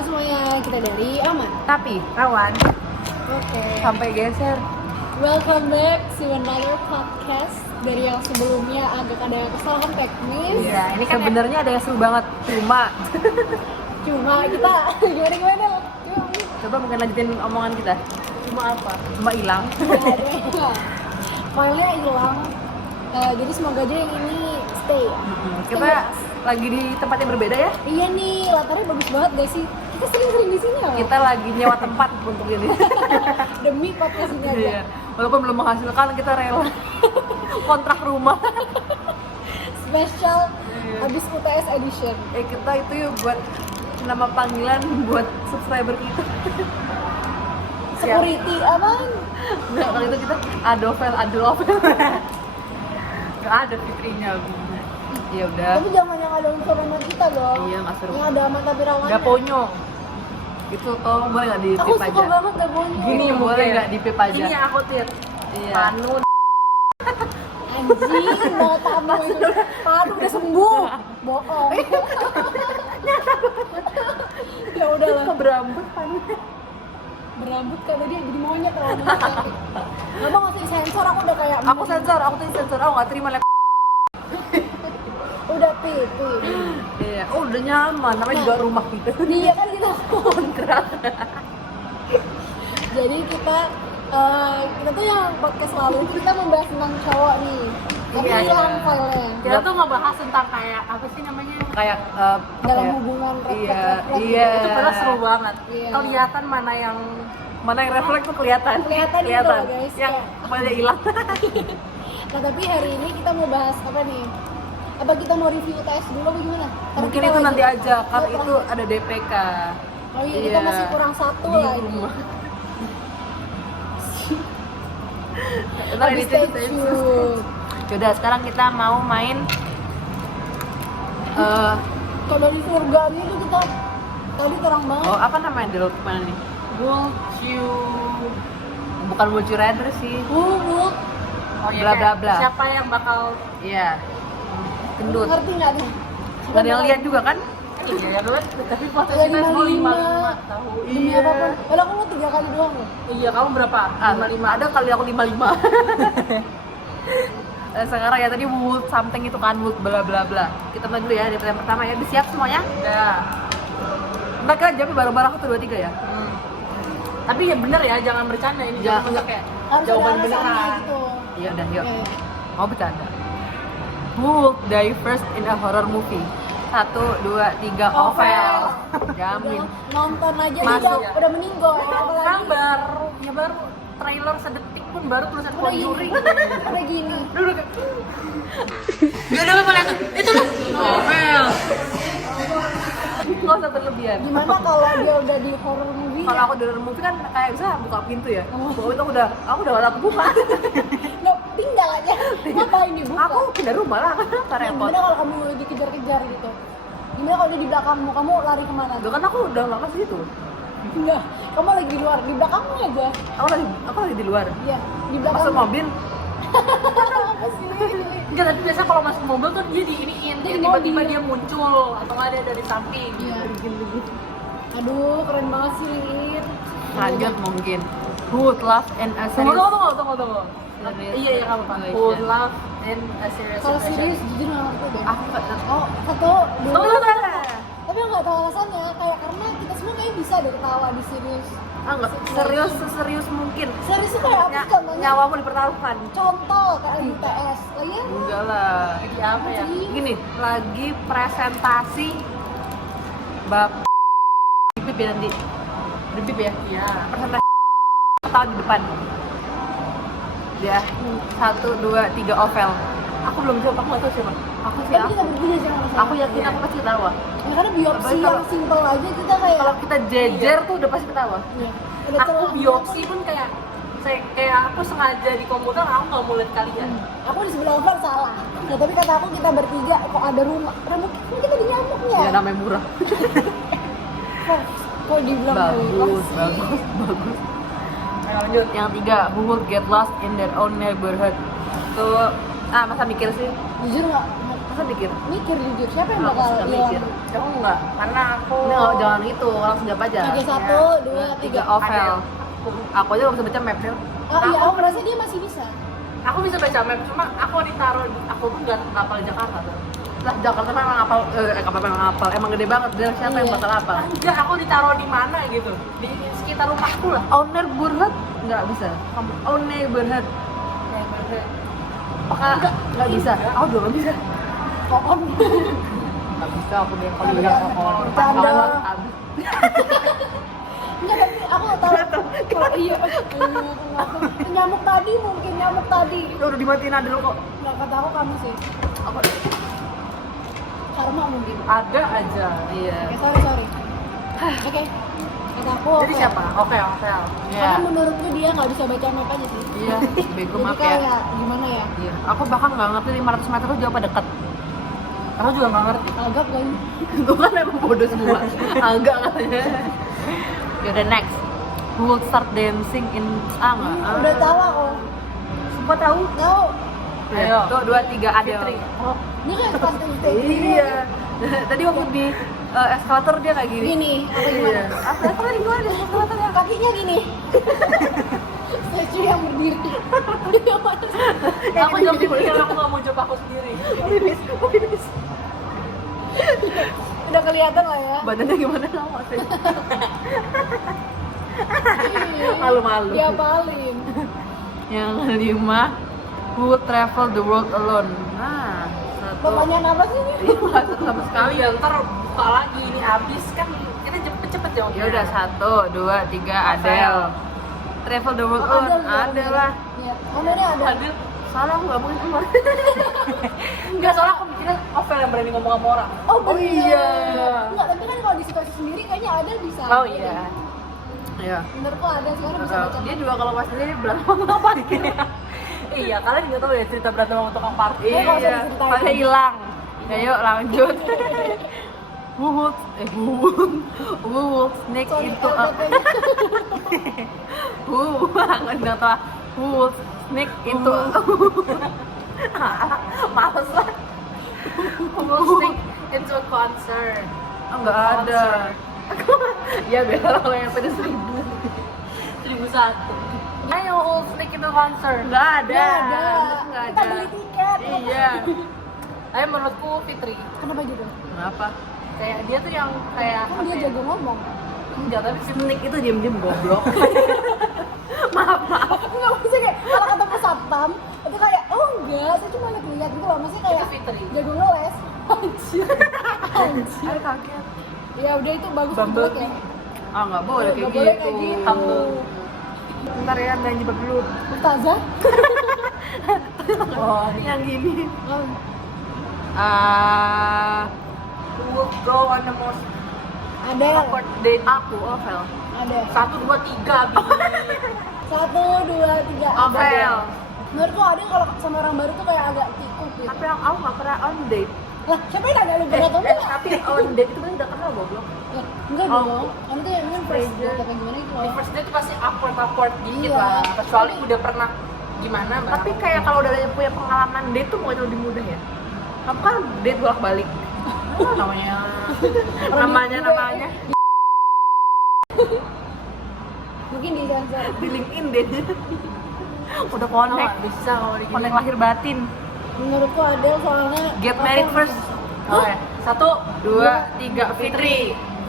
semuanya, kita dari Aman. Tapi kawan, Oke. sampai geser. Welcome back to another podcast. Dari yang sebelumnya agak ada kesalahan teknis. Iya, ini kan sebenarnya ada yang seru banget. Cuma kita gimana? Coba mungkin lanjutin omongan kita. Cuma apa? Cuma hilang. Filenya hilang. Jadi semoga aja yang ini stay. Kita lagi di tempat yang berbeda ya. Iya nih, latarnya bagus banget guys sih. Kita sering-sering di sini loh. Kita lagi nyewa tempat untuk ini. Demi podcast ini aja. Iya. Walaupun belum menghasilkan, kita rela kontrak rumah. Special habis UTS edition. Kita itu yuk buat nama panggilan buat subscriber kita. Security aman. Enggak, kalau itu kita Adovel. Gak ada fitrinya. Ya udah. Tapi jangan yang ada unsur nama kita dong. Iya, nggak seru. Yang ada aman tapi rawan. Gaponyo. Itu tolong boleh nggak di Aku tip suka aja? banget Gaponyo. Gini boleh nggak di pip aja? Ini aku tir. Iya. Panu. Anjing, matamu itu. Padu udah sembuh. Bohong. Ya udahlah. Berambut Panu. Berambut kan tadi jadi monyet kalau ngomong cantik. Nggak mau ngasih sensor, aku udah kayak Aku sensor, aku nggak terima lep. udah pipi. Iya. Oh udah nyaman, namanya juga rumah gitu. Iya kan kita Kontrak. Jadi kita tuh yang podcast lalu itu kita membahas tentang cowok nih. Tapi Iya, hilang iya. filenya. Kita tuh ngebahas tentang kayak apa sih namanya? Kayak Dalam ya? hubungan Iya, refleks. iya. Itu padahal seru banget. Iya. Kelihatan mana yang refleks tuh kelihatan. Kelihatan gitu loh, guys. Yang Kayak- kepalanya hilang. Nah tapi hari ini kita mau bahas apa nih? Apa kita mau review UTS dulu apa gimana? Karena Mungkin kita itu lagi- nanti aja, kan Oh, itu ada DPK. Oh iya, kita Iya. masih kurang satu Di lagi. rumah. Ntar Habis editin, stay editin. tune. Yaudah, sekarang kita mau main Kalau dari surga gitu kita tadi terang banget. oh apa namanya di laut mana nih? Vulcu. Bukan Vulture Rider sih. Bubuk. Oh iya. Bla, bla, kayak bla. Siapa yang bakal Iya. Gendut. Ngerti nggak nih? Gak ada yang lihat juga kan? iya ya gue tapi foto Ada kita mau 55. 55 tahu. Demi apapun. Padahal kamu 3 kali doang loh. Iya, kamu berapa? Ah, 55 ada kali aku 55. Sekarang ya tadi wood something itu kan wood bla bla bla. Kita mulai dulu ya dari yang pertama ya. Udah siap semuanya? Udah. Mbak kan jawabnya bareng-bareng 1 2 3 ya. Tapi ya bener ya, jangan bercanda ini. Ya, Jangan enggak. kayak Harus jawaban ada alasannya beneran. gitu. Iya udah yuk. Oke. Mau bercanda. Who would die first in a horror movie? 1 2 3 Ovel. Jamin. Udah nonton aja Masuk. udah meninggal ya. Kan Apalagi baru trailer sedetik pun baru tulisan udah gini. Conjuring. Udah gini. Dulu kan. Udah mau lihat itu tuh. Novel. Nggak usah berlebihan. Gimana kalau dia udah di horror movie? Kalau aku di horror movie kan kayak bisa buka pintu ya. Oh. Buka pintu aku udah gak buka. Nggak, tinggal aja. Ngapain dibuka? Aku pindah rumah lah, kan repot. Gimana kalau kamu dikejar-kejar gitu? Gimana kalau dia di belakangmu? Kamu lari kemana? Udah kan aku udah lama sih itu. Enggak, kamu lagi di luar, di belakangmu aja. Aku lagi di luar. Iya, di belakang. Masuk mobil. Apa sih? Enggak, tapi biasa kalau masuk mobil tuh dia diiniin, Dia kayak di tiba-tiba mobil. dia muncul atau nggak ada dari samping. Iya. Aduh, keren banget sih Lin. Lanjut mungkin. Who would laugh in a Tunggu, serious tunggu. Serious Iya, iya, kamu apa? situation. Would love in a serious Kalau situation. serius jujur nggak ngerti deh. Aku nggak tahu. Oh, satu, dua. Tunggu. Tapi nggak tahu alasannya, kayak karena kita semua kayak bisa deh ketawa di serius. Enggak, serius mungkin. Serius itu kayak apa sih contohnya? Nyawamu dipertaruhkan. Contoh kayak UTS. Lagian Enggak lah. Jadi apa ya? Gini, lagi presentasi Bapak Bip ya nanti. Bip ya. Iya. Presentasi ketawa di depan. Ya, 1 2 3 Ovel. Aku belum jawab, aku nggak tahu siapa. Aku tapi siapa? kita berdua jangan masalah. Aku yakin aku pasti ketawa. Ya, karena biopsi Apalagi yang kalau- simpel aja kita kayak Kalau kita jejer tuh udah pasti ketawa. Iya. Udah Aku terlalu- biopsi pun kayak aku sengaja di komputer aku nggak mau lihat kalian. Aku di sebelah Ovan salah. Ya tapi kata aku kita bertiga kok ada rumah. Mungkin kita di nyamuknya. Ya namanya murah. Kok dibilang Bagus. Lanjut. Yang 3, who would get lost in their own neighborhood? Tuh, masa mikir sih? Jujur nggak Masa mikir? Mikir jujur, siapa yang Aku bakal suka hilang? mikir. Aku enggak, karena aku No, jangan gitu, langsung jawab aja. Oke, 1, 2, 3. Ovel. Aku aja gak bisa baca map Del. Oh iya, aku merasa dia masih bisa. Aku bisa baca map, cuma aku ditaruh aku tuh nggak hafal Jakarta tuh. Lah Jakarta memang hafal, emang gede banget. Del, siapa yang Iya. bakal apa? Enggak, aku ditaruh di mana gitu, di sekitar rumahku lah. Owner Burhat nggak bisa. Kamu Owner Burhat nggak bisa. Aku juga nggak bisa. Kokon. Nggak bisa aku dia kalau bilang kokon. Bercanda. Habis. Enggak, tapi aku tahu. Oh iya, nyamuk tadi mungkin nyamuk tadi. Itu udah dimatiin ada kok. Nggak kata aku kamu sih. Apa? Karma mungkin. Ada aja. Iya. Oke, sorry. Oke. Kata aku. Jadi Ovel. siapa? Oke. Iya. Karena menurutku dia nggak bisa baca map aja sih. Iya. Bego Jadi maaf ya. kayak gimana ya? Iya. Aku bahkan nggak ngerti 500 meter itu jauh apa dekat. Aku juga nggak ngerti. Agak kan. Gue kan emang bodoh semua. Agak katanya. Yaudah next. Who will start dancing in nggak? Udah tahu aku. Sumpah tahu. Tahu. Ayo. Tuh 2, 3 ada. Fitri. Oh. Ini kan pas stage. Iya. Tadi waktu di eskalator dia kayak gini. Gini, apa gimana? Iya. Apa lagi gimana di eskalator ya? Kakinya gini. Statue yang berdiri. Aku juga pikir aku nggak mau coba aku sendiri. Udah kelihatan lah ya. Badannya gimana kamu sih? Malu-malu. Dia palin. Yang 5, who will travel the world alone? Nah, satu. Pertanyaan apa sih ini? Iya, nggak satu sama sekali. Kali ya ntar buka lagi ini habis kan kita cepet jawabnya. Ya udah 1, 2, 3 Adele. Travel the world Oh, alone. Ada lah. Iya. Oh, ini ada. Adil. Salah aku nggak mungkin keluar. Enggak, soalnya aku mikirnya Ovel yang berani ngomong sama orang. Oh, Oh, bener. iya. Enggak, tapi kan kalau di situasi sendiri kayaknya ada bisa. Oh iya. Iya. Menurutku ada sih, orang bisa baca. Dia juga kalau pas sendiri berantem sama parkir. Iya, kalian nggak tahu ya cerita berantem sama tukang parkir. Iya, nggak usah Iya. diceritain. Pada hilang. Ya yuk lanjut. Who will sneak Sorry, into a who nggak tahu. Who will sneak into Males lah. Mau sneak into a concert. Oh, nggak ada. Ya biar kalau yang pada 1000. 1001. Ayo sneak into concert. Nggak ada. Nggak ada. Kita beli tiket. Iya. Tapi menurutku Fitri, Kenapa gitu? Kenapa? kayak dia tuh yang kayak Kan dia jago ngomong. enggak, tapi Sneak itu diam-diam goblok. maaf. Enggak, maksudnya kayak kalau ketemu satpam itu kayak, oh enggak, saya cuma lihat gitu loh. Maksudnya kayak Itu Fitri. jago ngeles. Anjir. Anjir. Ayo kaget. Ya udah itu bagus Bumble banget ya. Ah nggak boleh kayak Nggak boleh gitu. kayak gitu. Humble. Ntar ya nggak jebak dulu. Ustazah. oh, Yang gini. Oh, who will go on the most ada yang awkward date? Aku Ovel. ada. 1, 2, 3 Bi. 1, 2, 3 Ovel. Menurutku ada yang kalau sama orang baru tuh kayak agak tikuk gitu. Tapi aku nggak pernah on date. Lah, siapa yang nanya lu pernah atau enggak? Tapi on date itu berarti udah kenal goblok. Ya, enggak Oh. dong. Kan itu yang first date atau gimana gitu Di loh. first date pasti awkward dikit Iya. lah. Kecuali udah pernah gimana bareng. Tapi kayak kalau udah punya pengalaman date tuh bukan lebih mudah ya. Kamu kan date bolak-balik. Namanya. namanya. Mungkin di sensor. Di LinkedIn date. Udah connect. Oh, bisa kalau di Connect lahir batin. Menurutku ada soalnya Get married apa- first. Oke. 1, 2, 3 Fitri.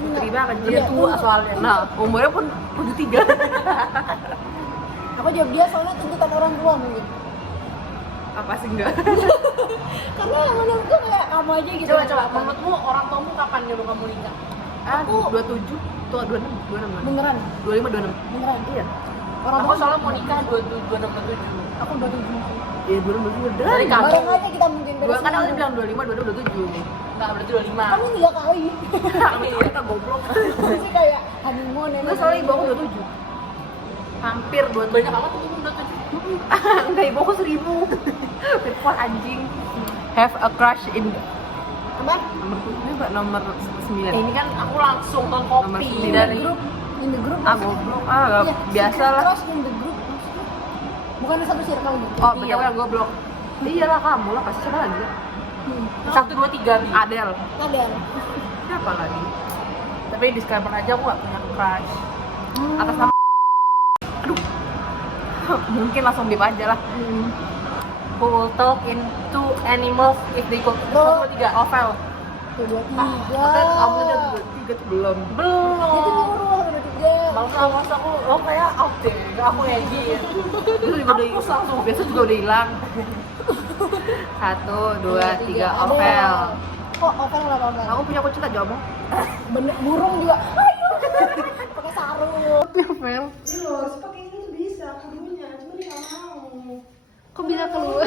Fitri banget dia Iya, tua soalnya. Nah, umurnya pun 73. Aku jawab dia soalnya tuntutan orang tua mungkin. Apa sih enggak? Karena menurutku kayak kamu aja gitu. Coba menurutmu orang tuamu kapan nyuruh kamu nikah? Aku 27, tua 26 kan? Beneran, 25 26. beneran. Iya. Orang Aku tua soalnya mau nikah 27, 27. aku 27. Iya, 26 Dari 26. kamu. Bareng aja kita mungkin Gua kan awalnya bilang 25, 26, 27. Enggak, berarti 25. Kamu 3 kali. Kita goblok. Masih kayak honeymoon ya. Enggak, soalnya ibu aku 27. Hampir 27. Banyak amat tuh 27. Enggak, ibu aku 1000. Repot anjing. Have a crush in Apa? nomor 9. Ini kan aku langsung ke Nomor kopi sembilan. dari In the group. Ah, maksudnya. goblok. Iya, Biasa lah. Terus in the group maksudnya. Bukan satu circle gitu. Oh, betul yang goblok. Iyalah kamu lah, pasti siapa lagi? 1, 2, 3 nih. Adele. Ada. Siapa lagi? Tapi disclaimer aja aku gak punya crush. Atas nama aduh. Mungkin langsung bip aja lah. Who will talk into animals if they could? 1, 2, 3. Ovel. 1, 2, 3. Kamu udah 3 tuh belum. Jadi Belum. ngurus 1, 2, 3. Bangsa aku, kayak out deh. Aku kayak gini. Itu juga udah langsung biasa juga udah hilang. 1, 2, 3 ovel. Kok ovel kenapa ovel? Aku punya kucing tak jawab. Bener, burung juga. Ayo. Pakai sarung. Ovel. Ini loh, harus pakai ini tuh bisa kudunya, cuma dia nggak mau. Kok bisa keluar?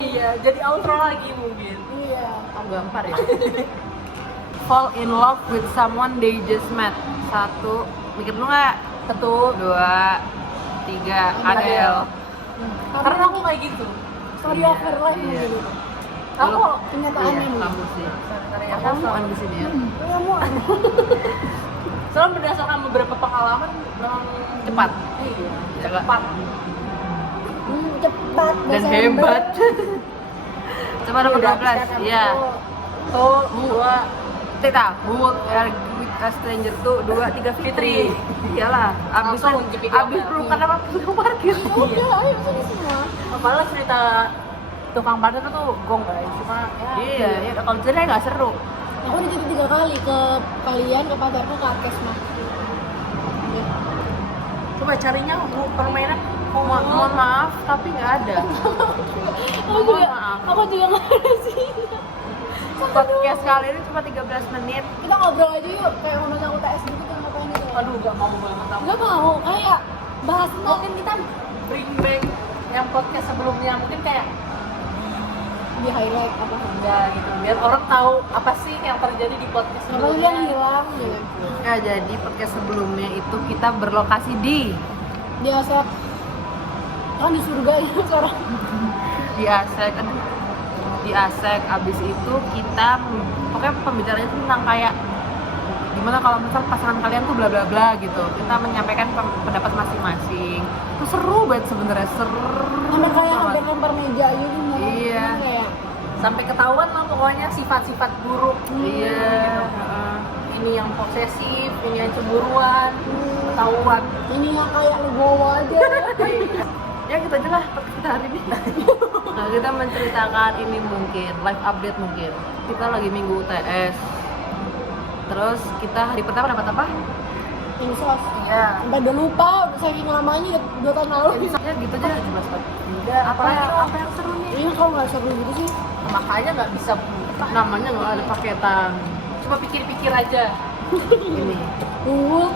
Iya, jadi outro lagi mungkin. Iya. Kamu gampar ya. Fall in love with someone they just met. 1, mikir dulu nggak? 1, 2, 3 Adele. Karena aku kayak gitu. Story of her life Iya. gitu. Aku Kenyataan Iya, ini. kamu sih. Sorry, Aku bukan di sini ya. Kamu soalnya berdasarkan beberapa pengalaman Cepat. Iya, Cepat. cepat Dan bahasa hebat. Coba nomor Udah, 12. sekarang. Iya. tuh 2. Tita, who would with a stranger tuh 2, 3 Fitri. Iyalah, abis Langsung Jupiter. pelukan apa tukang parkir. Udah, ayo sini semua. Padahal cerita tukang parkir tuh gong guys, cuma ya. Iya, kalau cerita nggak seru. Aku udah jadi 3 kali ke kalian, ke pacarku, ke Akes mah. Ya. Coba carinya permainan. Mohon maaf, tapi nggak ada. Aku juga nggak ada sih. Podcast kali ini cuma 13 menit. Kita ngobrol aja yuk, kayak ngomongin UTS gitu kan ngapain gitu. Aduh, gak mau banget aku. Nggak mau, kayak bahas tentang Mungkin kita bring back yang podcast sebelumnya, mungkin kayak di highlight apa enggak gitu, biar orang tahu apa sih yang terjadi di podcast apa yang sebelumnya. hilang gitu. Ya, jadi podcast sebelumnya itu kita berlokasi di Di asap kan di surga ya sekarang. Asek. Di Asek, abis itu kita pokoknya pembicaranya itu tentang kayak gimana kalau misal pasangan kalian tuh bla bla bla gitu. Kita menyampaikan pendapat masing-masing. Itu seru banget sebenarnya, seru. Hampir kayak banget. hampir lempar meja gitu gimana? Iya. Kayak Sampai ketahuan lah pokoknya sifat-sifat buruk. Iya. Heeh. Ini yang posesif, ini yang cemburuan, ketahuan. ini yang kayak legowo aja. Ya gitu aja lah topik kita hari ini. Nah, kita menceritakan ini mungkin live update mungkin. Kita lagi minggu UTS. Terus kita hari pertama dapat apa? Insos. Iya. Sampai udah lupa, saking lamanya 2 tahun lalu. Ya gitu aja. Jelas banget. Enggak, Apa yang seru nih? Ini kalau nggak seru gitu sih. Makanya nggak bisa Namanya nggak ada paketan. cuma pikir-pikir aja. Ini. Uwut.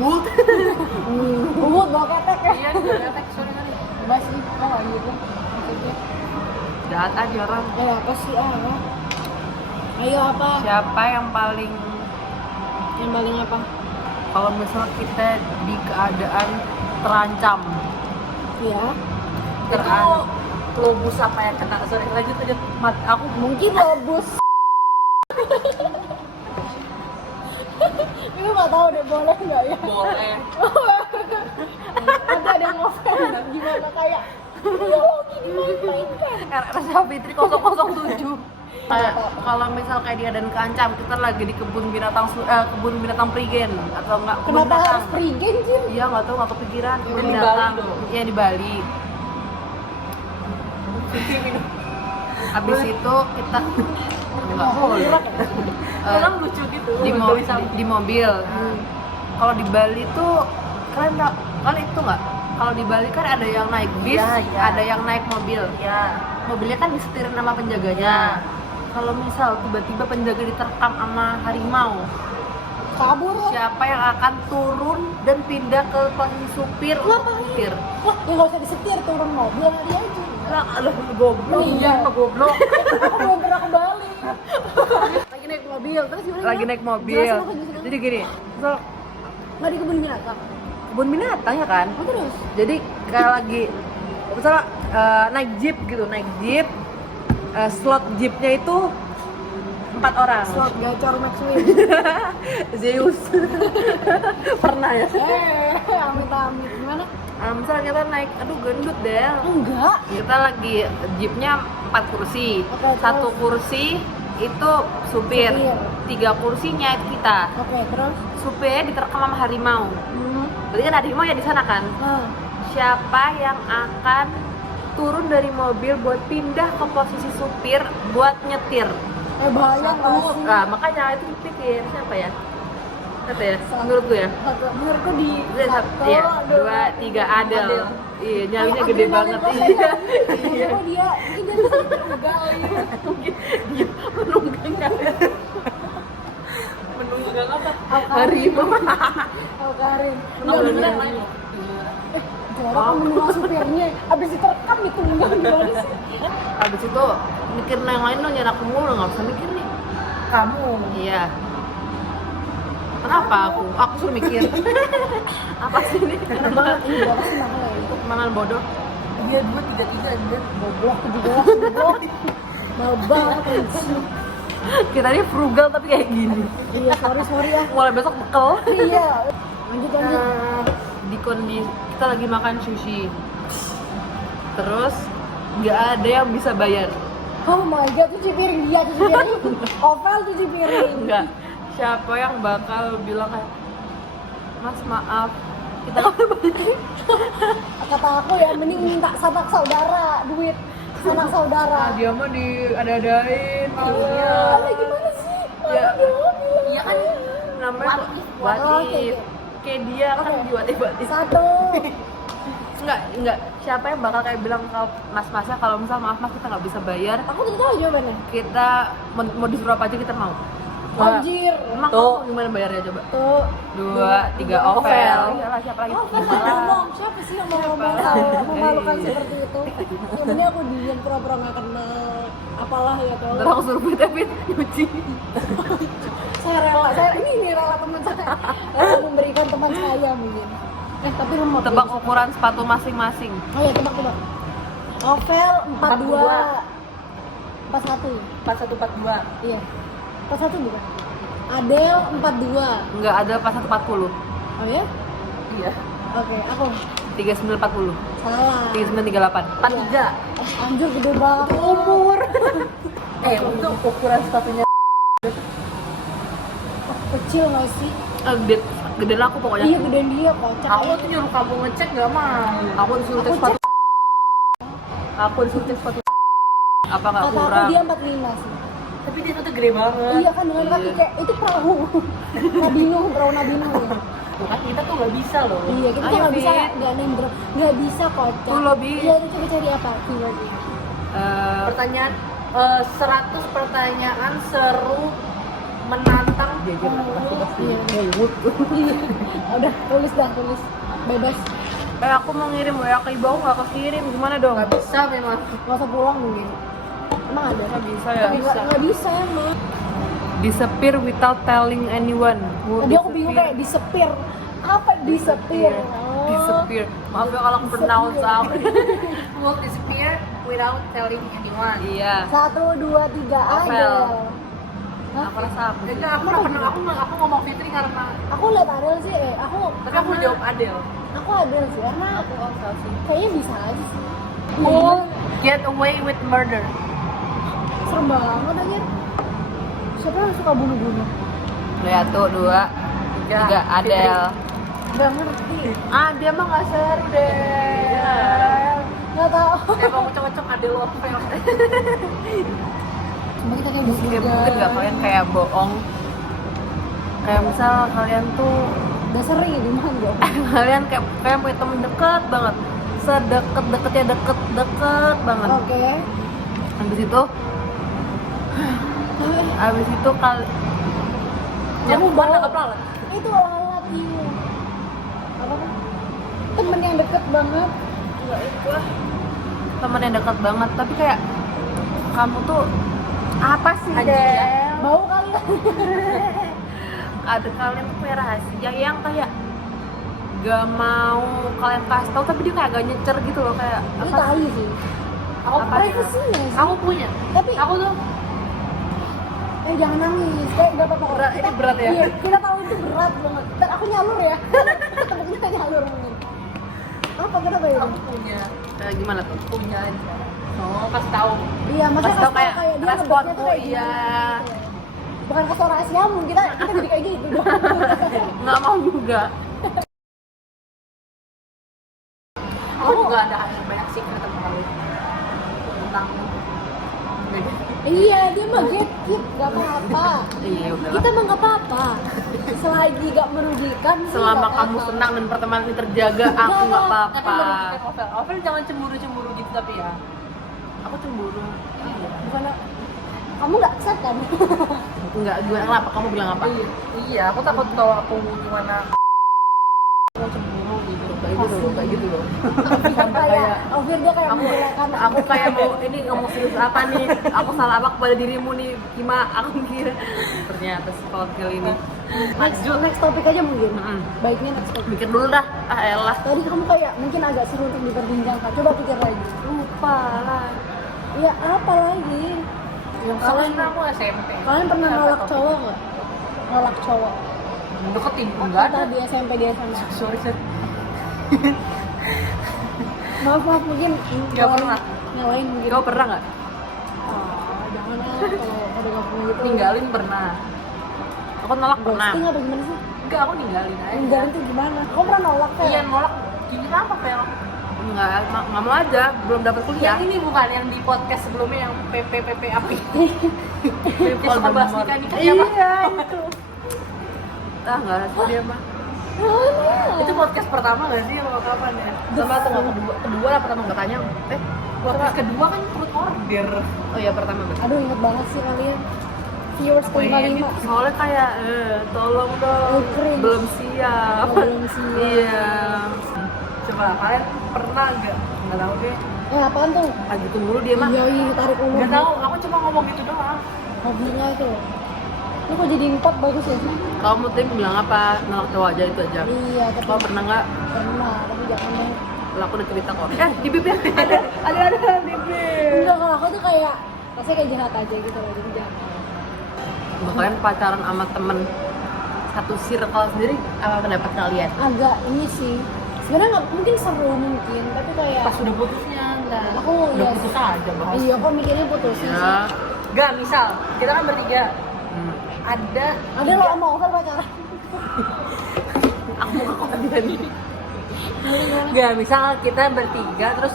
Wood. Uwut bawa ketek ya. Iya, udah tek, sorry. Bebas sih, kok nggak gitu. Maksudnya. Jahat aja orang. Apa sih Ayo apa? Siapa yang paling Yang paling apa? kalau misal kita di keadaan terancam? Ya. Itu lobus apa yang kena? Sorry, lanjut aja. Aku Mungkin lobus. Itu nggak tahu deh boleh nggak ya? Boleh. Nanti ada yang ngobrol gimana kayak biologi dimain-mainkan. RSA Fitri 007. Kalau misal kayak di keadaan keancam, kita lagi di kebun binatang Prigen atau enggak kebun Kenapa binatang? harus perigen sih? Iya nggak tahu, nggak kepikiran. Kebun Di binatang. Bali dong. Iya di Bali. Habis itu kita nggak boleh. Orang lucu gitu. Di mobil. Kalau di Bali tuh kalian tau, kalian itu nggak? Kalau di Bali kan ada yang naik bis, Iya, iya. ada yang naik mobil. Ya. Mobilnya kan disetirin sama penjaganya. Kalau misal tiba-tiba penjaga diterkam sama harimau, Kabur. siapa yang akan turun dan pindah ke posisi supir untuk Ngapain? setir? Wah, ya nggak usah disetir, turun mobil dia aja. Lah, aduh goblok. Iya. Goblok. Aku belum pernah ke Bali. Lagi naik mobil, terus gimana? Lagi naik mobil. Jelasin aku, jelasin aku. Jadi gini, misal Nggak di kebun binatang. kebun binatang ya kan? Oh, terus? Jadi kayak lagi misal naik jeep gitu, slot jeepnya itu 4 orang. Slot gacor Maxwell. Zeus. Pernah ya? Amit-amit. Gimana? Misalnya kita naik, aduh gendut deh. Enggak. Kita lagi jeepnya 4 kursi. Oke, Satu terus? kursi itu supir. Supir. 3 kursinya itu kita. Oke, terus? Supir diterkam sama harimau. Berarti kan harimau ya di sana kan. Siapa yang akan turun dari mobil buat pindah ke posisi supir buat nyetir? Bayang nggak sih? Nah, makanya itu dipikir siapa ya? Siapa ya? Menurut gue ya. Menurutku di Iya, 2, 3 Adel. Iya, nyalinya gede banget. Iya. Iya. Kok dia, mungkin dia bisa diperugal ya. Dia menunggang. Menunggang apa? Harimau. Oh, Karin. Nggak beneran lain. Jorok kan menunggang supirnya. Abis diterkam gitu, enggak gimana sih? Habis itu mikir yang lain lo nyari aku mulu, nggak usah mikir nih. Kamu. Iya. Kenapa aku? Aku suruh mikir. Apa sih ini? Kenapa? Ini berapa sih mahal ya? Untuk mangan bodoh. Iya 2, 3, 3 anjir. Goblok, 17, goblok. Mahal banget. Kita ini frugal tapi kayak gini. Iya, sorry ya. Mulai besok bekal. Iya. Lanjut. Di kondisi kita lagi makan sushi. Terus nggak ada yang bisa bayar. Oh my god, cuci piring dia, cuci piring. Ovel cuci piring. Enggak. Siapa yang bakal bilang kayak, Mas maaf, kita nggak bayar. Kata aku ya, mending minta sanak saudara, duit sanak saudara. Dia mah ada-adain. Iya. Gimana sih? Ya. Iya kan? Namanya What if? what if. Kayak dia kan Oke. di what if. Satu. Enggak. Siapa yang bakal kayak bilang ke mas-masnya kalau misal maaf mas kita nggak bisa bayar, Aku udah tahu jawabannya. kita mau disuruh apa aja kita mau. Anjir. Emang Tuh. kamu gimana bayarnya coba? Tuh. 2, 3 Ovel. ovel. Iyalah siapa lagi? Oh, kan ngomong. Siapa sih yang mau ngomong hal memalukan seperti itu? Yang penting aku diam pura-pura nggak kenal. Apalah ya Ntar kalau. aku suruh Fit nyuci. Saya rela. Ini rela teman saya. Rela memberikan teman saya mungkin. Tapi lemot. Tebak ukuran sepatu masing-masing. Oh ya, tebak. Ovel 42. 41. 4142. Iya. 41 bukan? Adel 42. Enggak ada pas 140. Oh ya? Iya. Oke, aku 3940. salah. 3938. 43. Anjir gede banget. Umur. Untuk ukuran sepatunya Kecil nggak sih? Gede aku pokoknya. Iya, gedean dia kocak. aku tuh nyuruh kamu ngecek nggak mau. Aku disuruh cek sepatu. Aku disuruh cek sepatu. Apa nggak Kata aku kurang? dia 45 sih. Tapi dia tuh gede banget. Iya kan dengan kaki kayak itu perahu. perahu Nabinu ya. Tuh kan kita tuh nggak bisa loh. Iya, kita Ayo, nggak bisa Fit. nggak bisa kocak. Tuh, Lobi. Iya, itu coba cari apa keywordnya. Pertanyaan 100 pertanyaan seru menantang. Iya. Udah tulis. Bebas. Aku mau ngirim WA ke ibu aku nggak kekirim, gimana dong? Nggak bisa memang. Nggak usah pulang mungkin. Emang ada? Nggak bisa ya. Nggak bisa emang. Disappear without telling anyone. Tadi aku bingung kayak disepir. Apa disepir? Oh. Disappear. Maaf ya kalau aku pronounce aku. Will disappear without telling anyone. Iya. 1, 2, 3 Ovel. Adel. Hah? Aku rasa aku. Enggak, aku nggak pernah. Aku ngomong Fitri karena. Aku liat Adel sih, Tapi aku jawab Adel. Aku Adel sih, karena Aku Ovel sih. kayaknya bisa aja sih. Oh, get away with murder. Serem banget aja. Siapa yang suka bunuh-bunuh? Lihat tuh 2, 3 Adel. Gak ngerti. Dia mah nggak seru deh. Gak tau. Kamu cocok Adel Ovel. Cuma kita kayak Mungkin nggak kalian kayak bohong. Kayak misal kalian tuh udah sering ya dimana dong. kalian kayak punya temen deket banget, sedekat-dekatnya deket banget. Oke. Abis itu kali Kamu Bukan bawa nangkep lalat. itu lalat iu. Apa kan? Temen yang deket banget. temen yang dekat banget, tapi kayak kamu tuh apa sih Anjing Del? ya. Bau kali ya. Ada kalian tuh punya rahasia yang kayak gak mau kalian kasih tahu, tapi dia kayak agak nyecer gitu loh, kayak Ini apa tai sih. Aku Apa? Privasinya sih. Aku punya. Tapi Aku tuh jangan nangis. Gak apa-apa. Berat, ini berat ya? Iya, kita tahu itu berat banget. Dan aku nyalur ya. Temennya nyalur mungkin. Apa Kenapa ya? Aku punya Gimana tuh? punya aja. Oh, kasih tahu. Iya, maksudnya Kasih tau kasih kayak kayak dia respon, ngebetnya tuh oh kayak iya. gimana. Bukan kasih orang rahasia nyambung, kita jadi kayak gitu dong. Nggak mau juga. Aku juga ada banyak secret tentang kamu. Tentang Iya, dia mah gatekeep, gak apa-apa. Iya udah. Kita mah gak apa-apa. Selagi gak merugikan sih Selama nggak kamu apa-apa. senang dan pertemanan ini terjaga, aku nggak tapi apa-apa. merugikan Ovel. Ovel jangan cemburu-cemburu gitu tapi ya. Aku cemburu. Iya. Bukan, kamu gak sad kan? Enggak, gimana kenapa? Kamu bilang apa? Iya, aku takut kalau aku gimana aku cemburu gitu. Kayak gitu loh. Kayak, Ovir dia kayak Aku menjelekan. aku kayak mau ini ngomong serius apa nih? Aku salah apa kepada dirimu nih, Kima? Aku kira. Ternyata spot kali ini. Next topik aja mungkin. Mm-mm. Baiknya next topik. Mikir dulu dah. Ah elah. Tadi kamu kayak mungkin agak seru untuk diperbincangkan. Coba pikir lagi. Lupa lah. Ya apa lagi? Yang kalian aku SMP. Kalian pernah Apa nolak topik? cowok nggak? Nolak cowok. Deketin enggak ada. Di SMP di SMA. Sorry. Maaf mungkin. Nggak pernah. Nyalain mungkin. Kau pernah nggak? Jangan kalau ada nggak punya gitu. Ninggalin pernah. Aku nolak pernah. Ghosting apa gimana sih? Enggak, aku ninggalin aja. Ninggalin tuh gimana? Kamu pernah nolak kan? Iya, nolak. Gini apa Fel? Enggak, nggak mau aja. Belum dapat kuliah. Yang ini bukan yang di podcast sebelumnya yang PPPP api. People Yang suka bahas Demor. nikah-nikah Iya apa? itu. Ah nggak dia mah. Itu podcast pertama nggak sih kalau kapan ya? Sama atau nggak kedua lah pertama nggak tanya. Podcast kedua kan perut order. Oh iya pertama betul. Aduh inget banget sih kalian. Viewers Oh, iya, 5. Soalnya kayak tolong dong. Oh, cringe. Belum siap. Belum siap. Iya. Coba kalian pernah nggak? Nggak tahu deh. Apaan tuh? Ah gitu mulu dia mah. Iya, tarik ulur. Nggak tahu. Aku cuma ngomong gitu doang. Hobinya itu. Ini kok jadi pot bagus ya? Kamu tim bilang apa? Nolak cowok aja itu aja. Iya, tapi Kau pernah nggak? pernah, tapi jangan deh. Lah aku udah cerita kok. Di bibir ada bibir. Enggak, kalau aku tuh kayak rasanya kayak jahat aja gitu loh, jadi jangan. Kalian pacaran sama temen satu circle sendiri, apa pendapat kalian? Agak ini sih. Sebenarnya nggak mungkin seru mungkin, tapi kayak Pas udah putusnya enggak. aku Udah ya, putus aja bahas. iya kok mikirnya putus sih. Ya. Enggak, misal kita kan bertiga Hmm. ada Ada lo sama Ovel pacaran. Aku mau ke kalian ini. Enggak, misal kita bertiga terus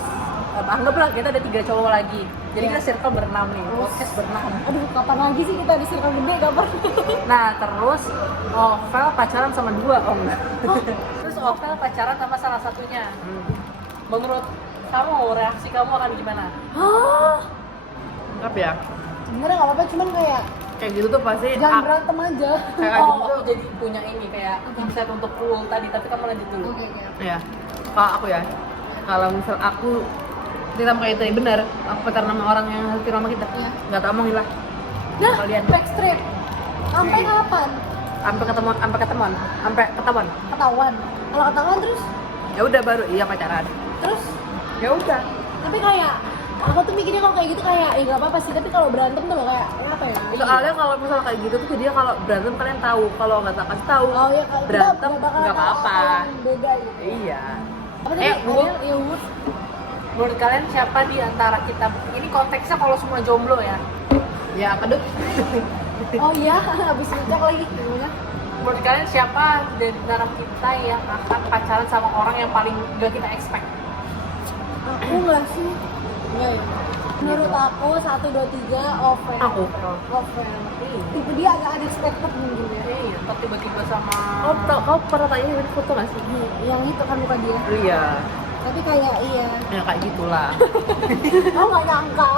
anggaplah kita ada 3 cowok lagi. Jadi Iya. kita circle berenam nih, podcast berenam. Aduh, kapan lagi sih kita di circle gede, kapan? Nah, terus Ovel pacaran sama 2, oh enggak. Terus Ovel pacaran sama salah satunya. Menurut kamu reaksi kamu akan gimana? Hah? Apa ya? Sebenarnya nggak apa-apa, cuman Kayak gitu tuh pasti jangan berantem aja. kayak Oh, gitu aku jadi punya ini kayak insight untuk rule tadi, tapi kamu lanjut dulu. Oke. ya. Kalau aku ya, kalau misal aku cerita kayak itu ya benar, aku pacaran sama orang yang satu sama kita, Iya. nggak tak omongin lah. Nah, Kalian backstreet. Sampai kapan? sampai ketahuan. Ketahuan. Kalau ketahuan terus, Ya udah baru iya pacaran. terus Ya udah. tapi kayak aku tuh mikirnya kalau kayak gitu kayak ya nggak apa-apa sih, tapi kalau berantem tuh loh kayak apa ya? Soalnya kalau misalnya kayak gitu tuh dia kalau berantem kalian tahu, kalau nggak tak kasih tahu. Oh ya kalau Berantem kita bakalan nggak tahu apa-apa. yang beda gitu. Iya. Apa tadi? Bu. Ya Umur. Menurut kalian siapa di antara kita? Ini konteksnya kalau semua jomblo ya. Ya apa deh? Oh iya, habis nikah lagi gimana? Menurut kalian siapa dari antara kita yang akan pacaran sama orang yang paling gak kita expect? Aku nggak sih. Enggak ya. Menurut aku 1, 2, 3 Ovel. Aku. Ovel. Tipe dia agak unexpected mungkin ya. Iya, ntar tiba-tiba sama. Kau pernah tanya ini foto nggak sih? Yang itu kan bukan dia. Iya. Tapi kayak iya. Ya kayak gitulah. Aku nggak nyangka.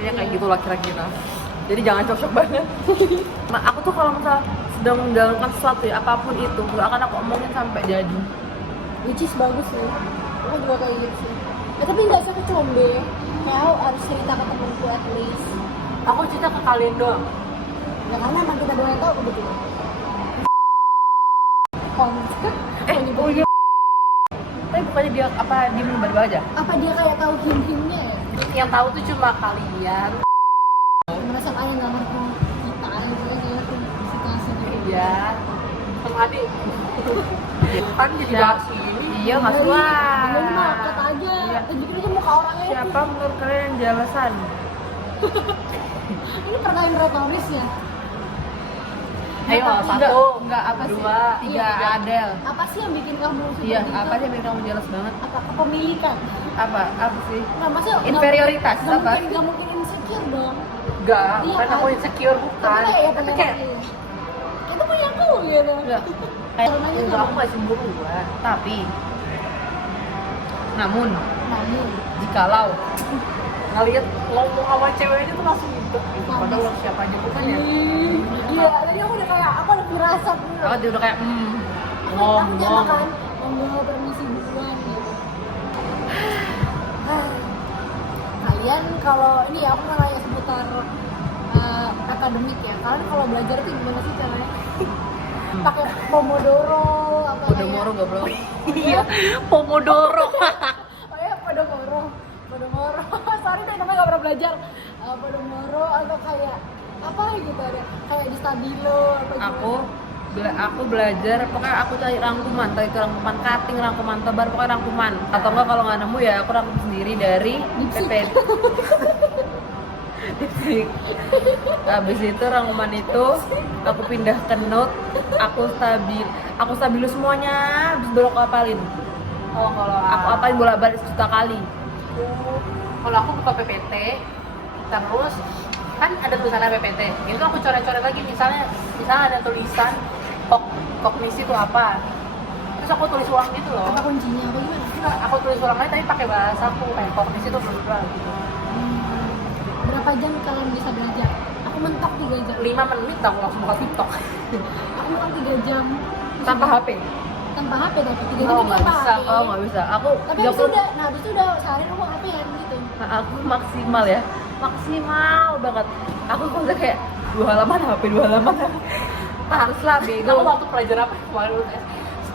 Ya kayak gitulah kira-kira. Jadi jangan cocok banget. Nah, aku tuh kalau misal sedang menjalankan sesuatu ya apapun itu, nggak akan aku omongin sampai jadi. Which is bagus sih. Aku juga kayak gitu sih. Ya, tapi nggak sih aku combe. Kayak aku harus cerita ke temenku at least. Aku cerita ke kalian doang. Ya karena emang kita doang yang tahu kebetulan. Konsep. Oh iya. Tapi bukannya dia apa di baru aja? Apa dia kayak tahu hint-hintnya ya? Yang tahu tuh cuma kalian. Merasa kalian nggak ngerti kita aja nggak ngerti situasi gitu. Iya. Sama adik. Kan jadi Ya. bahas ini. Iya nggak Ini suka. mah kata aja, Iya. tunjukin aja muka orangnya. Siapa menurut kalian yang jelasan? Ini pertanyaan retoris ya. Ayo, Enggak, 1, enggak apa sih? 2, 3 Adel. Apa sih yang bikin kamu seperti Iya, itu? apa sih yang bikin kamu jelas banget? Apa kepemilikan? Apa sih? Nah, masa Inferioritas, apa? Nggak mungkin insecure dong. Enggak, Iya bukan kan? aku insecure, bukan. Tapi kayak ya Tapi punya kayak, itu punya aku gitu. Enggak. Kayak Karenanya enggak, aku gak cemburu gua. tapi namun namun jikalau Ngeliat ngomong sama ceweknya tuh langsung gitu. Padahal lo siapa aja bukan ya? iya, tadi aku udah kayak aku udah firasat gitu. aku udah kayak Aku nyata kan, ngomong permisi duluan gitu. Kalian kalau ini ya aku mau nanya seputar akademik ya. Kalian kalau belajar itu gimana sih caranya? Pakai Pomodoro apa Pomodoro goblok. Iya, Pomodoro. Oh ya, Pomodoro. Sorry deh, namanya gak pernah belajar. Pomodoro atau kayak apa gitu ada kayak di Stabilo atau Aku belajar pokoknya aku cari rangkuman, entah itu rangkuman cutting, rangkuman tebar, pokoknya rangkuman. Atau enggak kalau nggak nemu ya aku rangkum sendiri dari Dipsik. PPT. Dipsik. Habis itu rangkuman itu aku pindah ke note, aku stabil semuanya, habis baru aku hafalin. Oh, kalau Aku hafalin bolak-balik juta kali. kalau aku buka PPT, terus kan ada tulisannya PPT. Itu aku coret-coret lagi, misalnya ada tulisan kognisi itu apa. Terus aku tulis ulang gitu loh. apa kuncinya apa gimana? Enggak, aku tulis ulang lagi tapi pakai bahasa aku kayak kognisi itu berubah gitu. Berapa jam kalian bisa belajar? Aku mentok 3 jam. 5 menit aku langsung buka TikTok. Aku mentok 3 jam Tanpa HP. tanpa HP tapi 3 jam Oh, itu nggak tanpa bisa. HP. Oh nggak bisa. Aku Tapi habis itu udah, sehari aku HP ya gitu. Nah, aku maksimal ya, maksimal banget. Aku kalau kayak 2 halaman HP, 2 halaman haruslah Aku bego. waktu pelajaran apa kemarin UTS,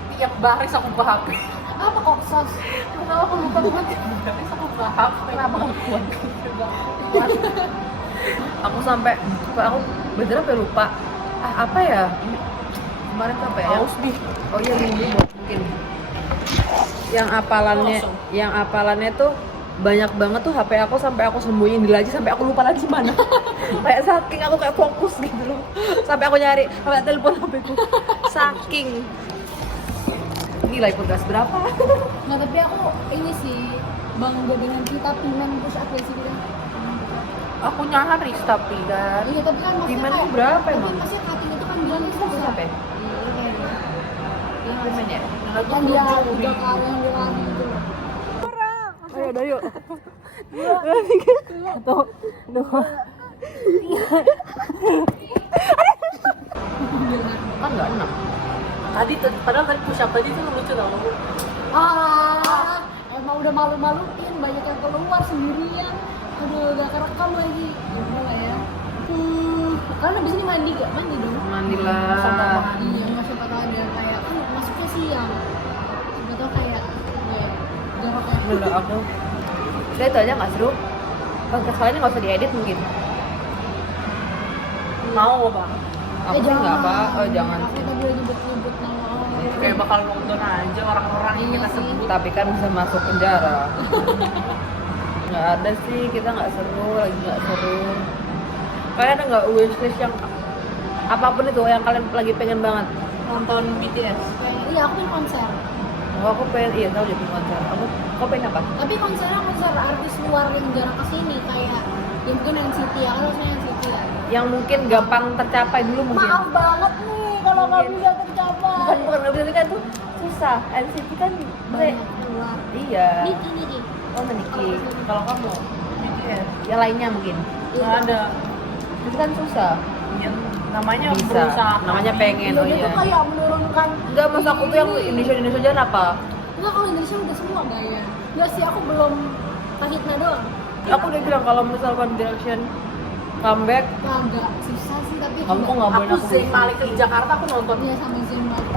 setiap baris aku buka HP. Apa kok sos? Kenapa aku lupa banget? Baris aku buka HP. Kenapa kamu kuat? Aku sampai aku belajar apa ya, lupa. Apa ya? Kemarin tuh apa ya? Haus nih. Oh iya minggu mungkin. Yang apalannya tuh banyak banget tuh HP aku sampai aku sembunyiin di laci sampai aku lupa lagi mana. Kayak saking aku kayak fokus gitu loh. Sampai aku nyari, sampai telepon HP-ku. Saking. Nilai podcast berapa? Nah tapi aku ini sih bangga dengan kita piman push up sih gitu. Aku nyaris tapi kan. Iya tapi kan maksudnya Piman kayak, itu berapa tapi emang? maksudnya cutting itu kan bilangnya susah. Apa ya? Piman ya? Kan dia 3 kali yang dia lari gitu loh. Ayo, udah yuk. Satu, dua. Kan nggak 6. Padahal tadi push up tadi tuh lucu tau. Emang udah malu-maluin, banyak yang keluar sendirian. Aduh, gak kerekam lagi. Gimana lah ya? Kalian abis ini mandi gak? Mandi dong. Mandi lah. Iya, nggak siapa tahu ada yang kayak kan masuknya siang. Siapa tahu kayak jaraknya. Udah aku. Udah itu aja nggak seru. Podcast kali ini nggak usah diedit mungkin. Mau bang. Aku sih nggak apa. Oh jangan Aku sih. tadi udah nyebut-nyebut nama orang. Kayak bakal nonton aja orang-orang yang Iya kita sih. sebut. Tapi kan bisa masuk penjara. Nggak ada sih, kita nggak seru, lagi nggak seru. Kalian ada nggak wishlist yang apapun itu yang kalian lagi pengen banget? Nonton BTS. Iya, aku pengen konser. Oh, aku pengen, iya tahu jadi konser. Aku pengen apa? Tapi konsernya konser artis luar yang jarang kesini kayak ya mungkin NCT ya, kan harusnya NCT ya. Yang mungkin gampang tercapai dulu mungkin. Maaf banget nih kalau nggak Mungkin. bisa tercapai. Bukan nggak bisa kan tuh susah. NCT kan Banyak keluar. iya. Niki. Oh Niki. Kalau kamu BTS, yang lainnya mungkin. Nggak ada. Itu kan susah. Yang namanya Bisa. berusaha. Namanya pengen. Iya, Oh dia iya. tuh kayak menurunkan. Enggak, mas aku tuh yang Indonesia aja apa? Enggak, kalau Indonesia udah semua gaya. Enggak sih, aku belum Kahitna doang. Aku udah bilang kalau misalkan Direction comeback, Agak susah sih tapi kamu kok nggak boleh Aku aku Zayn Malik ke Jakarta aku nonton. Iya sama Zayn Malik.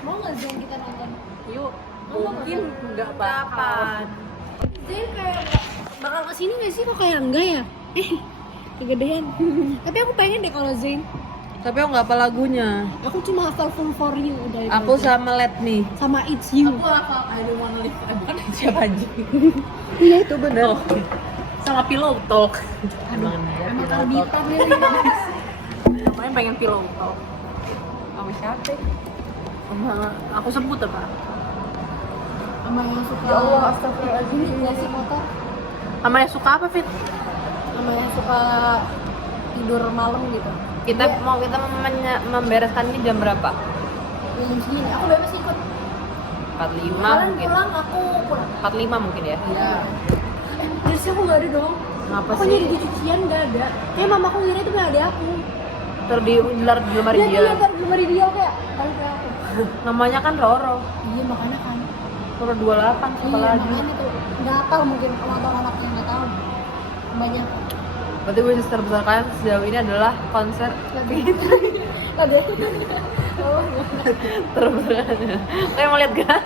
Mau nggak Zayn kita nonton? Yuk. Mungkin nggak bakal. Zayn kayak bakal kesini nggak sih? Kok kayak enggak ya? Kegedean. Tapi aku pengen deh kalau Zayn. Tapi aku nggak apa lagunya. Aku cuma hafal Fall For You udah itu Aku aja. sama Let Me. Sama It's You. Aku hafal I Don't Wanna Live bukan siapa anjing. Iya itu bener. Oh. Sama Pillow Talk. Aduh, emang kalau Dita nih. Namanya pengen Pillow Talk. Sama siapa? Sama aku sebut apa? Sama yang suka. Ya Allah, astagfirullahaladzim. Ini nggak sih motor? Sama yang suka apa, Fit? Sama yang suka tidur malam gitu. Kita membereskan ini jam berapa? Jam segini. Aku bebas ikut. 45 Kalian mungkin. pulang, aku pulang. 45 mungkin ya. Iya. Jersey aku nggak ada dong. Kenapa Aku sih? nyari di cucian nggak ada. Kayak mamaku ngira itu nggak ada aku. Terus di lemari Dia dia. taruh di lemari dia kayak balik ke aku. Namanya kan Roro. Iya makanya kan. Roro 28 siapa Iya lagi? makanya tuh nggak tahu mungkin orang anak yang nggak tahu. Banyak. Berarti wishlist terbesar kalian sejauh ini adalah konser Lagi. Lagi. Oh. terbesar. Kayak mau lihat gak?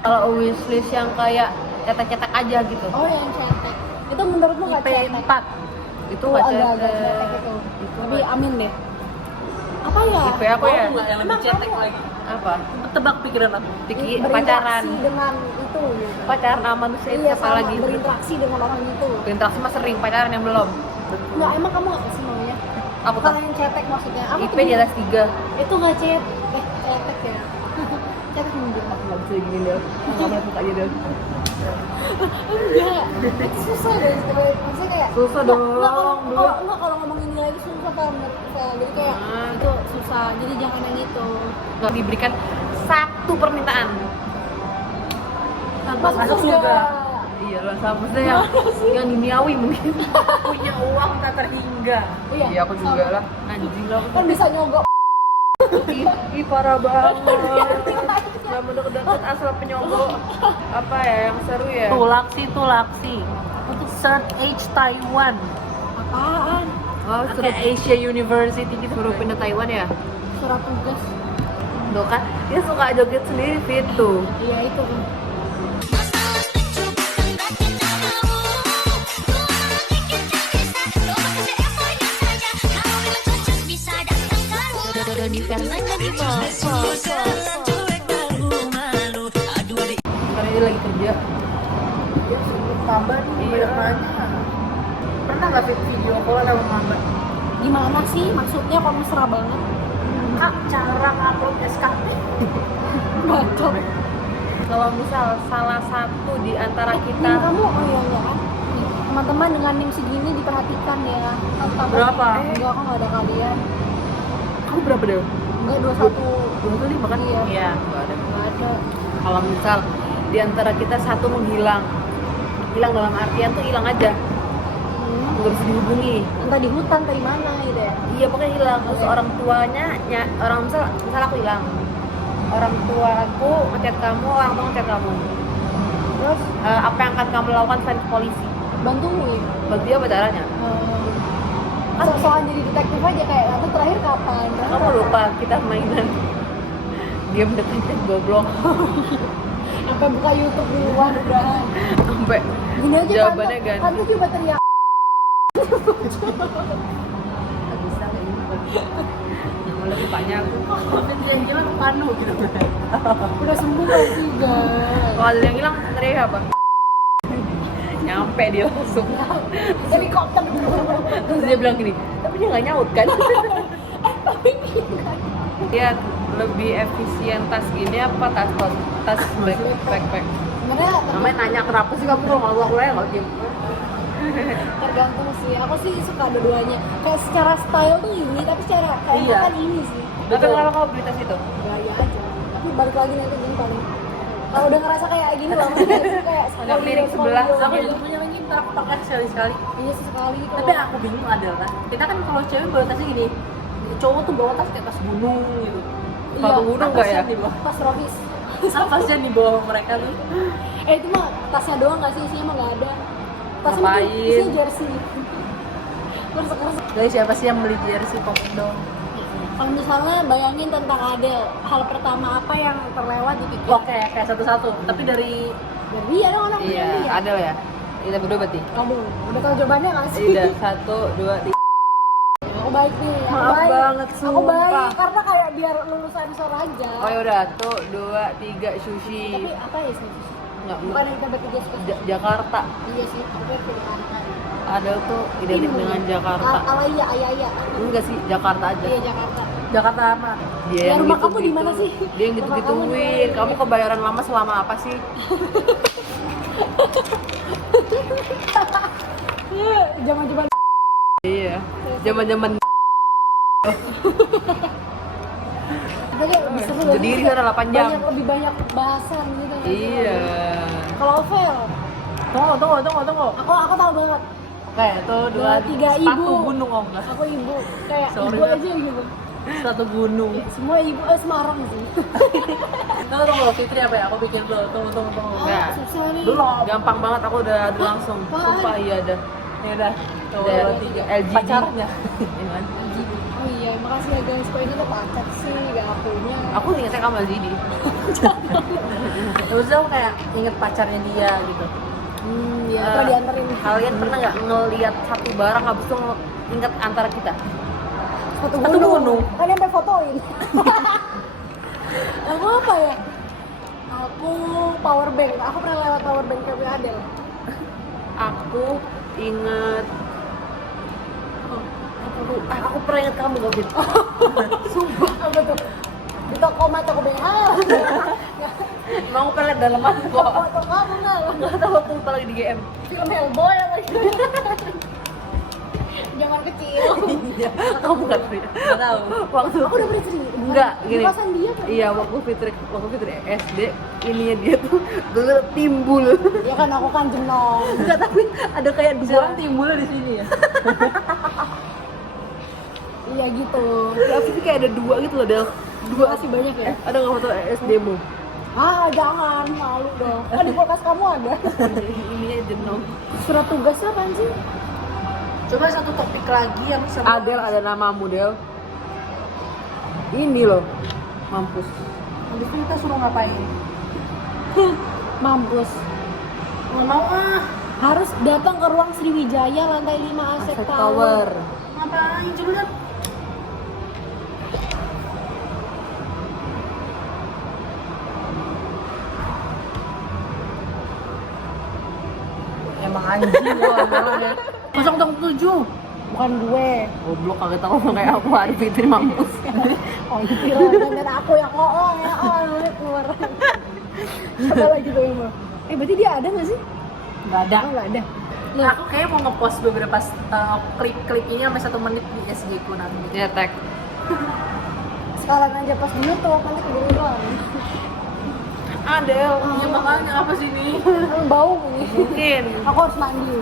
Kalau wishlist yang kayak cetak-cetak aja gitu. Oh yang cetek. Itu menurutmu nggak cetek? IP4 itu Itu nggak agak-agak cetek cetek. itu. Itu Tapi nggak- amin deh. Apa ya? IP aku ya? Nggak yang lebih Emang cetek kamu lagi. Apa? Tebak pikiran aku. Tiki berinteraksi pacaran. dengan itu gitu. Pacaran sama manusia itu Iya siapa sama lagi? berinteraksi dengan orang itu. Berinteraksi mah sering, pacaran yang belum. Nggak emang kamu nggak kasih maunya? Aku Kalau tak yang cetek maksudnya apa IP tuh? di atas 3. Itu nggak cetek ya. Cetek mungkin. Nggak bisa gini deh. Nggak boleh buka aja deh. Enggak, itu susah deh. Maksudnya kayak Susah Nggak, dong, nggak, kalau ngomongin nilai itu susah kan menurut saya. Jadi kayak itu susah. Jadi jangan yang itu. Nggak diberikan satu permintaan. Masuk surga. Iya lah, sama saya yang duniawi mungkin. Punya uang tak terhingga. Iya aku juga lah. Anjing lah. Kan bisa nyogok. Ih parah banget. Gak mau deket-deket asal penyogok. Apa ya yang seru ya? Tuh Laksi. Third Age Taiwan. Apaan? Oh, suruh Asia University kita suruh pindah Taiwan ya? Surat tugas. Tuh kan, dia suka joget sendiri fit tuh. Iya itu. Karena dia lagi kerja. Dia sebelum maba nih Iya. banyak nanya. Pernah nggak Fit video call sama maba? Gimana sih maksudnya kok mesra banget? Kak, cara ngupload SKP. Bacot. Kalau misal salah satu di antara kita Nim kamu oh iya iya kan. Nih, teman-teman dengan NIM segini diperhatikan ya. Berapa? Enggak, aku nggak ada kalian. kamu berapa deh? Enggak 21. 25 kan? Iya. Iya, nggak ada. Enggak ada. Kalau misal di antara kita satu menghilang, hilang dalam artian tuh hilang aja, nggak bisa dihubungi. Entah di hutan, entah di mana gitu ya. Iya pokoknya hilang. Terus orang tuanya, orang misal aku hilang, orang tua aku ngechat kamu, orang tua ngechat kamu. Terus apa yang akan kamu lakukan selain ke polisi? Bantuin. Bantu dia apa caranya? Soal jadi detektif aja kayak lalu terakhir kapan? Kamu lupa kita mainan diam detektif goblok Sampai buka YouTube duluan udahan. sampai Gini aja jawabannya kan. ganti. Kan tuh coba teriak. Mulai lupanya aku. Dan jalan-jalan panu gitu. Udah sembuh kan sih guys. Kalau ada yang hilang teriak apa? Nyampe dia langsung. Helikopter. Terus dia bilang gini, tapi dia nggak nyaut kan? Dia lebih efisien tas gini apa tas backpack? Sebenarnya Namanya nanya kenapa sih kamu kalau aku ya nggak diem. tergantung sih. Aku sih suka dua-duanya. Kayak secara style tuh ini, tapi secara kayak Iya. kan ini sih. Tapi kenapa kamu beli tas itu? Gaya aja. Tapi balik lagi nanti gini paling. Kalau udah ngerasa kayak gini loh, maksudnya kayak Agak miring sebelah. Aku juga punya lagi ntar aku pakai sekali-sekali. Iya sesekali gitu. Tapi aku bingung adalah kita kan kalau cewek bawa tasnya gini, cowok tuh bawa tas kayak tas gunung gitu. Sepatu gunung nggak ya? Tasnya di bawah. pas Rofis. Apa sih yang di bawah mereka tuh? Itu mah tasnya doang nggak sih, isinya mah nggak ada. Tasnya mungkin Ngapain? isinya jersey. Terus Dari siapa sih yang beli jersey komen dong? kalau misalnya bayangin tentang Adele, hal pertama apa yang terlewat di pikiran? Oke, kayak satu-satu. Tapi dari Dari dia dong anak Iya, dia. ada lah ya. Kita berdua berarti. Aduh, udah tahu jawabannya nggak sih? Tidak, 1, 2, 3. Aku baik nih. Aku Maaf baik. banget, Aku sumpah. baik karena kayak biar lulusan Soraja. Oh yaudah, tuh 2, 3 sushi. Tapi apa ya sih? Nggak, Bukan yang kita bertiga suka. Jakarta. Iya sih, aku pikir Jakarta. Ada tuh identik dengan Jakarta. Alaya, ayaya. Enggak sih, Jakarta aja. Iya Jakarta. Jakarta apa? Dia Ya, yang rumah kamu gitu-gitu. di mana sih? Dia yang Rumah kamu di gitu-gituin. mana? Kamu kebayaran lama selama apa sih? Zaman-zaman Iya. Zaman-zaman Jadi lebih seru ya. berdiri sana 8 jam. Lebih banyak bahasan gitu. Iya. Kalau Ovel, Tunggu. aku tahu banget. Oke, tuh 2, 3 sepatu ibu. gunung oh enggak. Aku ibu, kayak Sorry, ibu Nat. aja gitu. Sepatu gunung. Semua ibu Semarang sih. Tunggu, Fitri apa ya? Aku bikin dulu. Tunggu. Enggak. Susah nih. Belum. Gampang banget, aku udah ada langsung. Apaan? Sumpah iya ada. Ya udah. Tuh, Dari 3. LGD. Pacarnya. Iya kan? Oh iya, makasih ya guys. Kok ini tuh pacar sih, gak akunya. Aku ingatnya kamu LGD. Terus aku kayak inget pacarnya dia gitu. Iya, Eh, atau dianterin. Kalian pernah nggak ngelihat satu barang habis itu ingat antara kita? Satu Satu gunung. Kan yang sampai fotoin. Aku apa ya? Aku power bank. Aku pernah lewat power bank ke Adel. Aku ingat aku pernah ingat kamu Gavin. Sumpah apa tuh? Di toko BH. Mau aku pernah lihat dalaman kok. Foto kamu nggak? Nggak tahu aku lupa lagi di GM. Film Hellboy apa sih? Zaman kecil. Iya, kamu nggak tahu. Enggak tahu. Waktu Aku udah pernah cerita. enggak Di gini. kosan dia kan? Iya, waktu Fitri SD, ininya dia tuh dulu timbul. Ya kan aku kan jenong. Enggak, tapi ada kayak Sekarang dua. timbulnya di sini ya. Iya gitu. Ya, Fitri kayak ada dua gitu loh, Del. Dua sih banyak ya. Ada nggak foto SD-mu? Ah jangan, malu dong. Kan di kulkas kamu ada. Ininya jenong. Surat tugasnya apaan sih? Coba satu topik lagi yang seru. Adel ada namamu, Del. Ini loh, mampus. Habis itu kita suruh ngapain? Mampus. Nggak mau ah. Harus datang ke ruang Sriwijaya lantai 5 Asset Asset Tower. Tower. Ngapain? Coba lihat. Emang anjing loh orangnya. 007. Bukan gue. Goblok kagak tahu kayak aku hari Fitri mampus. Oh gitu loh, dan aku yang keluar. Apa lagi tuh yang mau? Berarti dia ada nggak sih? Nggak ada. Oh nggak ada. Nah, aku kayak mau ngepost beberapa klip-klip ini sampai 1 menit di SG ku nanti. Ya tag. Sekarang aja pas di YouTube nanti keburu doang. Adel. Ya makanya apa sih ini? Bau nih. Mungkin. Aku harus mandi.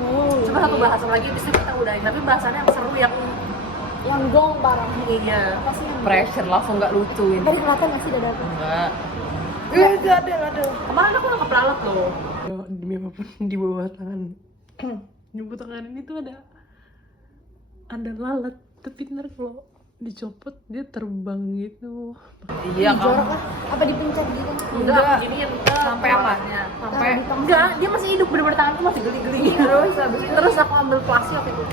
Oh, Coba satu bahasan lagi, bisa kita udahin. Tapi bahasannya yang seru yang yang gong parah. iya. Apa sih yang Pressure langsung nggak lucuin. Tadi kelihatan nggak sih dadaku? Enggak. Adel. Kemarin aku nggak kepelalat loh. Demi apapun di bawah tangan di bawah tangan ini tuh ada lalat, tapi ntar kalau dicopot dia terbang gitu. Iya Jorok kamu. lah. Apa dipencet gitu? Enggak. Giniin Sampai apa? Sampai Taruh di tong. Enggak, dia masih hidup, bener-bener tanganku masih geli-geli. terus habis itu Terus aku ambil plastik waktu itu.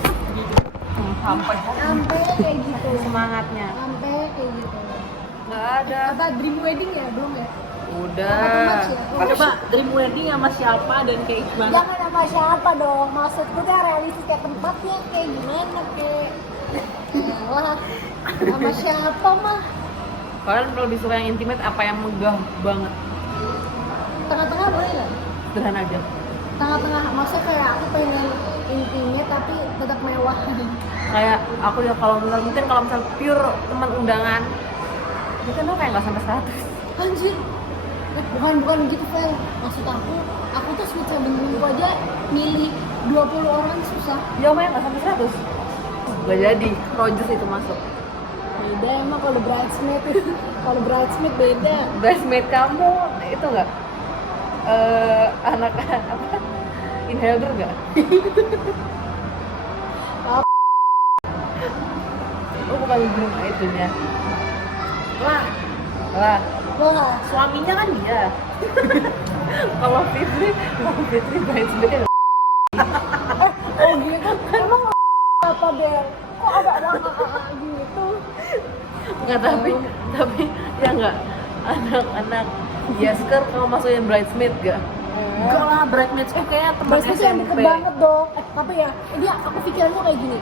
sampai Sampai kayak gitu. semangatnya. Sampai kayak gitu. Enggak ada. Apa dream wedding ya? Belum ya? Udah. Coba dream wedding sama siapa dan kayak gimana? Jangan sama siapa dong. Maksudku tuh realistis kayak tempatnya kayak gimana kayak. Yalah. Sama siapa mah? Kalian lebih suka yang intimate apa yang megah banget? Tengah-tengah boleh nggak? Sederhana aja. Tengah-tengah. Maksudnya kayak aku pengen intimnya tapi tetap mewah. Kayak aku ya kalau mungkin kalau misal pure teman undangan mungkin lo kayak nggak sampai 100. Anjir. Bukan gitu, Fel. Maksud aku tuh sweet 17 aja milih 20 orang susah. Ya omanya nggak sampai 100. Nggak jadi. Rogers itu masuk. Beda emang kalau bridesmaid. Kalau bridesmaid beda. Bridesmaid kamu itu nggak anak apa? Inhaler nggak? Oh bukan belum itunya. Wah, Lah, Wah, suaminya kan dia. kalau Fitri bridesmaidnya oh gitu. Emang apa Adele kok ada gitu. Nggak, tapi ya nggak, anak-anak Yasker kamu masukin bridesmaid gak? Enggak lah, bridesmaids tuh kayaknya teman Bridesmaids yang deket SMP. banget dong. Tapi ya, ini aku pikiranku kayak gini.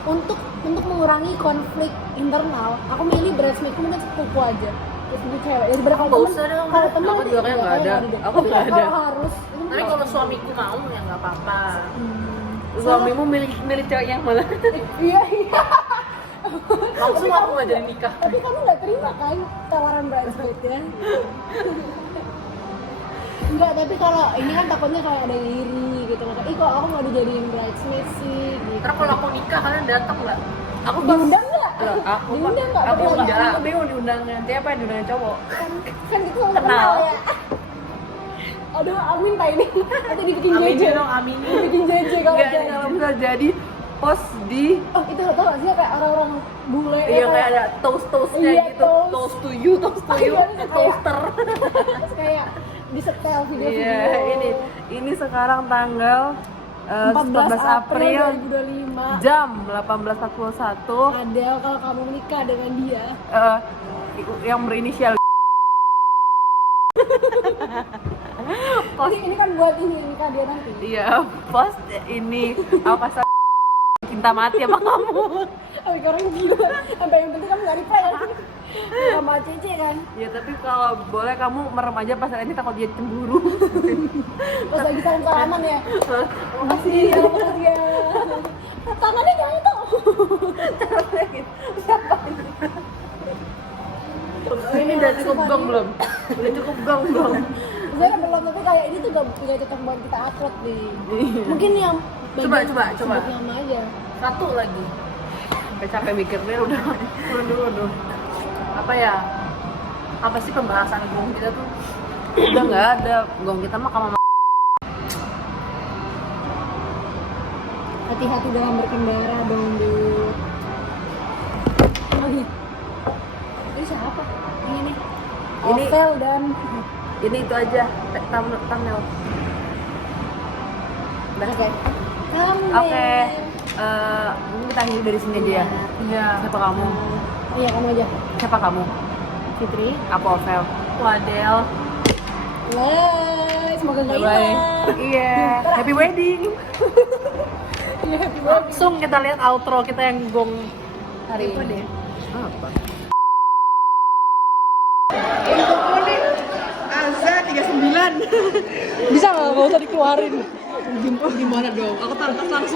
Untuk mengurangi konflik internal, aku milih bridesmaidku mungkin sepupu aja. Terus milih cewek. Ya daripada kalau Nggak temen, usah dong. kalau temen Aku nanti juga kayak nggak ada. deh. Aku Tapi nggak ada. kalau harus, Tapi kalau suamiku mau ya nggak apa-apa. Suamimu milih cewek yang malah iya. Langsung aku ngajarin nikah. Tapi kamu nggak terima kan tawaran bridesmaid ya? Enggak, tapi kalau ini kan takutnya kayak ada yang iri gitu. Ih kok aku nggak dijadiin bridesmaid sih gitu. Ntar kalau aku nikah kalian datang nggak? aku Diundang nggak? Loh, Diundang nggak? aku Beneran? enggak, aku bingung diundangnya siapa yang diundangnya cowok. Kan itu Kenal. kenal ya. Aduh, aku minta ini. Nanti dibikin Amin JJ. dong, amin. Dibikin JJ kalau Enggak, jadi. kalau bisa jadi post di Oh, itu lo tau gak sih kayak orang-orang bule iya kayak ada toast-toastnya Iya, gitu, toast. toast to you, Iya, itu kayak- toaster. terus kayak di setel video-video. Iya, ini sekarang tanggal 14 April 2025. jam 18.41 Adele, kalau kamu menikah dengan dia, yang berinisial ini kan buat ini nikah dia nanti. iya post ini aku kasih cinta mati sama kamu. Tapi orang gila, sampai yang penting kamu gak reply kan? Sama Cece kan? Ya tapi kalau boleh kamu merem aja pas ini takut dia cemburu. Pas lagi salaman ya. Makasih ya, makasih ya. Tangannya jangan tuh. Ini udah cukup gong belum? Udah cukup gong belum? Saya belum, tapi kayak ini tuh gak cocok buat kita upload nih. Mungkin yang Coba. sebut nama aja. Satu lagi. Sampai capek mikirnya udah dulu. Apa ya? Apa sih pembahasan gong kita tuh? Udah nggak ada gong kita mah sama Hati-hati dalam berkendara dong, Bu. Lagi. Ini siapa? Ini nih. Ini- Ovel dan ini itu aja thumbnail. Udah. Oke. Oke. Ini kita akhiri dari sini aja ya. Iya. Siapa kamu? Iya, kamu aja. Siapa kamu? Fitri. Aku Ovel. Wadel. Bye. Semoga gak Bye. hilang. Iya. Happy wedding. Iya, happy birthday. Langsung kita lihat outro kita yang gong hari Itu ini. deh. Apa? Azza 39. Bisa nggak usah dikeluarin? Gimana dong? Aku tangkas langsung.